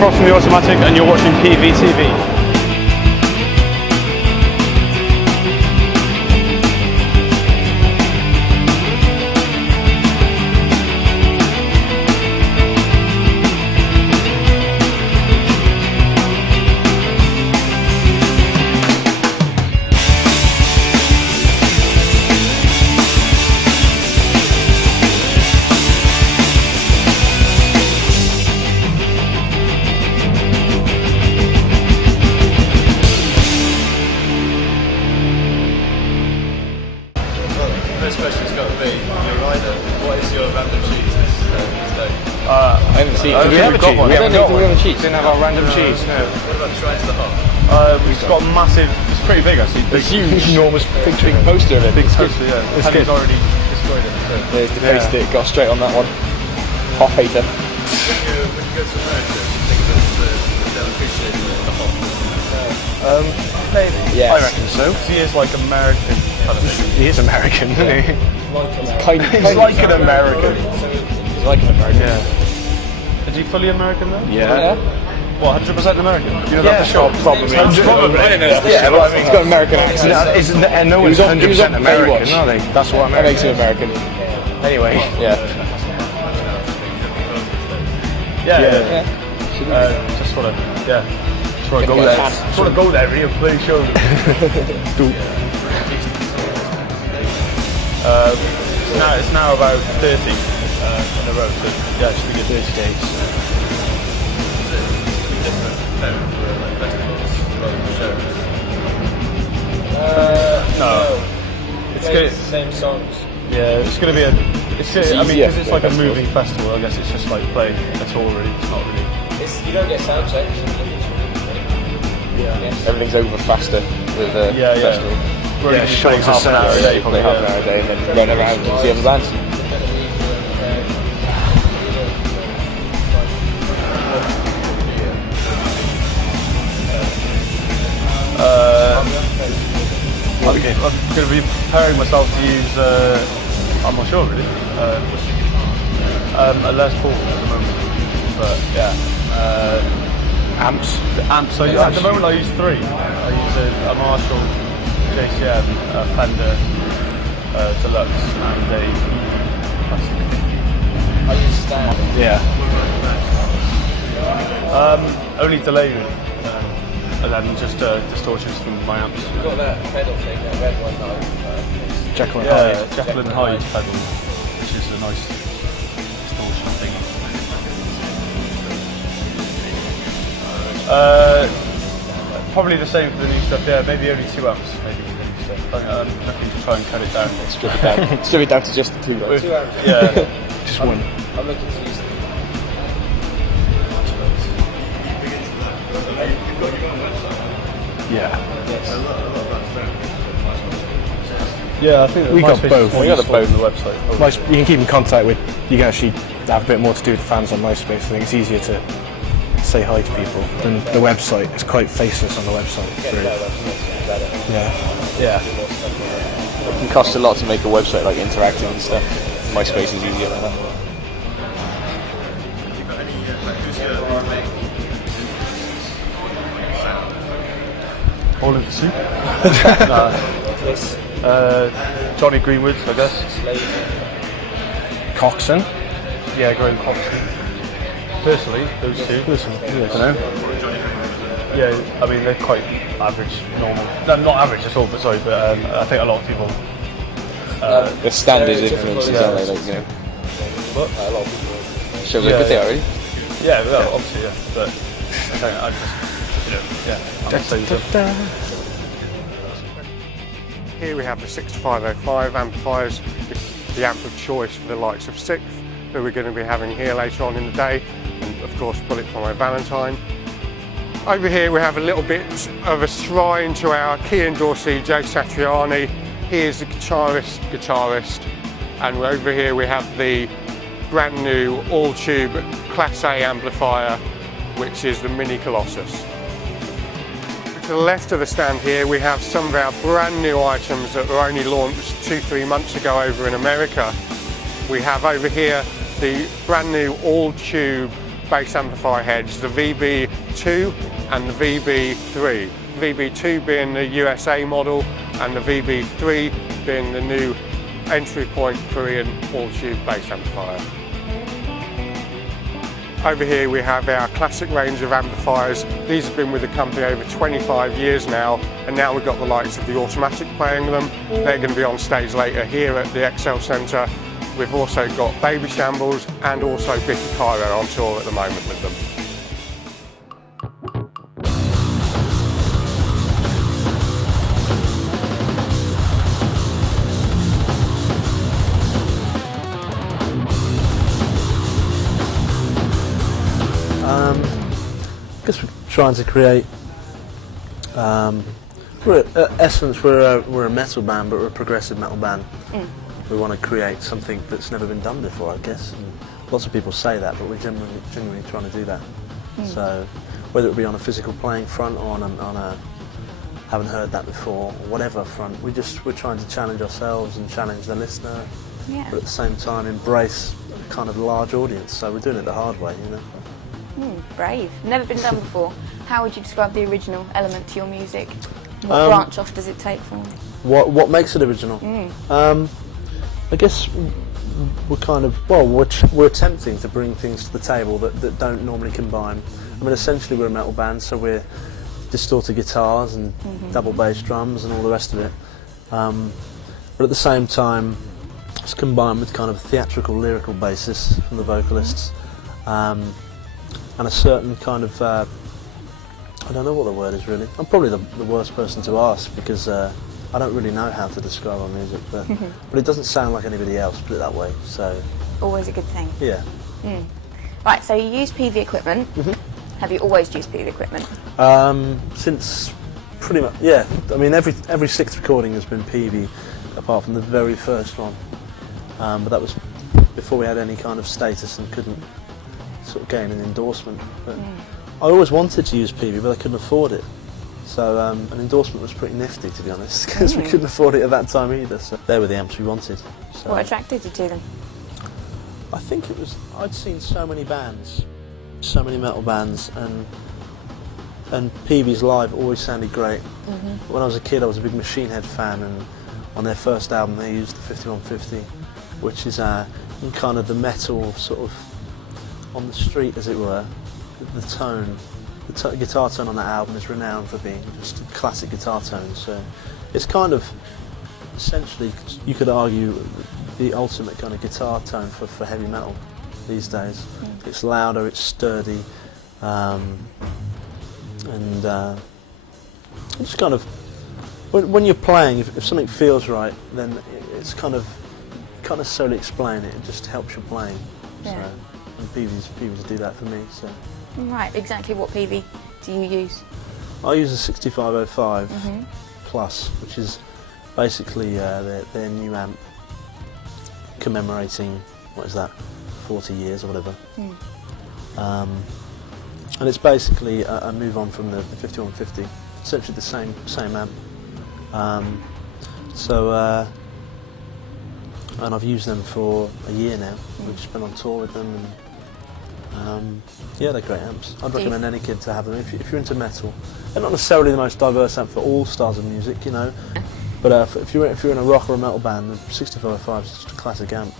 Ross from The Automatic and you're watching Peavey TV. First question's got to be, your rider, what is your random cheese this day? I haven't seen it. We haven't got one. We haven't got a cheese. Didn't have our random cheese. No. What about trying to the hot? We've got a massive, it's pretty big actually. It's huge, enormous, big poster of it. Big poster, yeah. Henry's already destroyed it. So. There's defaced it, got straight on that one. Hot hater. When you go to America, do you think that they'll appreciate the hot? Maybe. Yes. I reckon so. He is like American kind of thing. He is American, isn't he? He's like an American. He's like an American. Yeah. Is he fully American though? Yeah. What, 100% American? You know that for sure? Probably. Probably. I don't know that for sure. I mean, he's got an American accent. No one's 100% American, are they? That's what That makes him American. Anyway. Yeah. Yeah. Just sort of, yeah. Just want to go there. Just want to go there, really, play show. It's now about 30 in a row, so yeah, it should be good. 30 days. No. It's good. Same songs. Yeah, it's going to be a. I mean, because it's like a moving festival. I guess it's just like playing a tour. Really, it's not really. You don't get sound checks. Yeah. Everything's over faster with the festival. We're only playing half an hour a day, probably half an hour a day, and then run around and see other bands. I'm going to be preparing myself to use, I'm not sure really, a Les Paul at the moment, but yeah. Amps. So at the moment I use three. I use a Marshall, JCM, a Fender Deluxe, and a classic. I use standard. Yeah. Only delay, and then just distortions from my amps. You've got that pedal thing, that red one, though. Jekyll and Hyde. Jekyll and Hyde pedal, which is a nice distortion thing. Probably the same for the new stuff. Yeah, maybe only 2 amps. Maybe for the new stuff. I'm looking to try and cut it down. Strip it down. Strip it down to just the 2. With 2 amps. Yeah, just one. I'm looking to use. Yeah. Yeah, I think we got both. We got both on the website. You can keep in contact with. You can actually have a bit more to do with fans on MySpace. I think it's easier to say hi to people than the website. It's quite faceless on the website. Yeah. It can cost a lot to make a website like interactive and stuff. MySpace is easier than that. All in the soup. Johnny Greenwood, I guess. Coxon. Yeah, Graham Coxon. Personally, those two. I don't know. Yeah, I mean they're quite average, normal. No, not average at all, but sorry, but I think a lot of people. The standard influences, aren't they? Like, you know. What? A lot of people. Shows how good they are, really. Yeah, well, obviously, yeah. But I just, I'm not saying so. Here we have the 6505 amplifiers, the amp of choice for the likes of Sikth, who we're going to be having here later on in the day, and of course Bullet for my Valentine. Over here we have a little bit of a shrine to our key endorsee, Joe Satriani. He is the guitarist, and over here we have the brand new all-tube Class A amplifier, which is the Mini Colossus. To the left of the stand here we have some of our brand new items that were only launched 2-3 months ago over in America. We have over here the brand new all-tube bass amplifier heads, the VB2 and the VB3. VB2 being the USA model and the VB3 being the new entry point Korean all-tube bass amplifier. Over here we have our classic range of amplifiers. These have been with the company over 25 years now, and now we've got the likes of the automatic playing them. They're going to be on stage later here at the Excel Centre. We've also got Baby Shambles and also Bicky Cairo on tour at the moment with them. I guess we're trying to create, essence we're a metal band, but we're a progressive metal band. We want to create something that's never been done before, I guess. And lots of people say that, but we're genuinely trying to do that. So whether it be on a physical playing front or on a haven't heard that before, or whatever front, we're trying to challenge ourselves and challenge the listener, but at the same time embrace a kind of large audience. So we're doing it the hard way, you know. Brave. Never been done before. How would you describe the original element to your music? What branch off does it take from? What makes it original? I guess we're kind of, well, we're attempting to bring things to the table that don't normally combine. I mean, essentially we're a metal band, so we're distorted guitars and double bass drums and all the rest of it. But at the same time, it's combined with kind of a theatrical, lyrical basis from the vocalists. And a certain kind of, I don't know what the word is really. I'm probably the worst person to ask because I don't really know how to describe our music, but it doesn't sound like anybody else, put it that way. So always a good thing. Yeah. Right, so you use Peavey equipment. Have you always used Peavey equipment? Since pretty much, yeah. I mean, every Sikth recording has been Peavey, apart from the very first one. But that was before we had any kind of status and couldn't sort of gain an endorsement. But I always wanted to use Peavey, but I couldn't afford it. So an endorsement was pretty nifty, to be honest, because we couldn't afford it at that time either. So they were the amps we wanted. So What attracted you to them? I think it was, I'd seen so many bands, so many metal bands, and Peavey's live always sounded great. When I was a kid, I was a big Machine Head fan, and on their first album they used the 5150, which is in kind of the metal sort of on the street, as it were. The tone, the guitar tone on that album is renowned for being just a classic guitar tone. So it's kind of essentially, you could argue, the ultimate kind of guitar tone for heavy metal these days. It's louder, it's sturdy, and it's kind of, when you're playing, if something feels right, then it's kind of, can't necessarily explain it. It just helps your playing. So, and Peavey's do that for me. So. Right, exactly what Peavey do you use? I use a 6505 Plus, which is basically their new amp commemorating, what is that, 40 years or whatever. And it's basically a move on from the 5150, essentially the same amp. And I've used them for a year now. We've just been on tour with them, and yeah, they're great amps. I'd recommend any kid to have them if you're into metal. They're not necessarily the most diverse amp for all styles of music, you know, but if you're in a rock or a metal band, the 6505 is just a classic amp.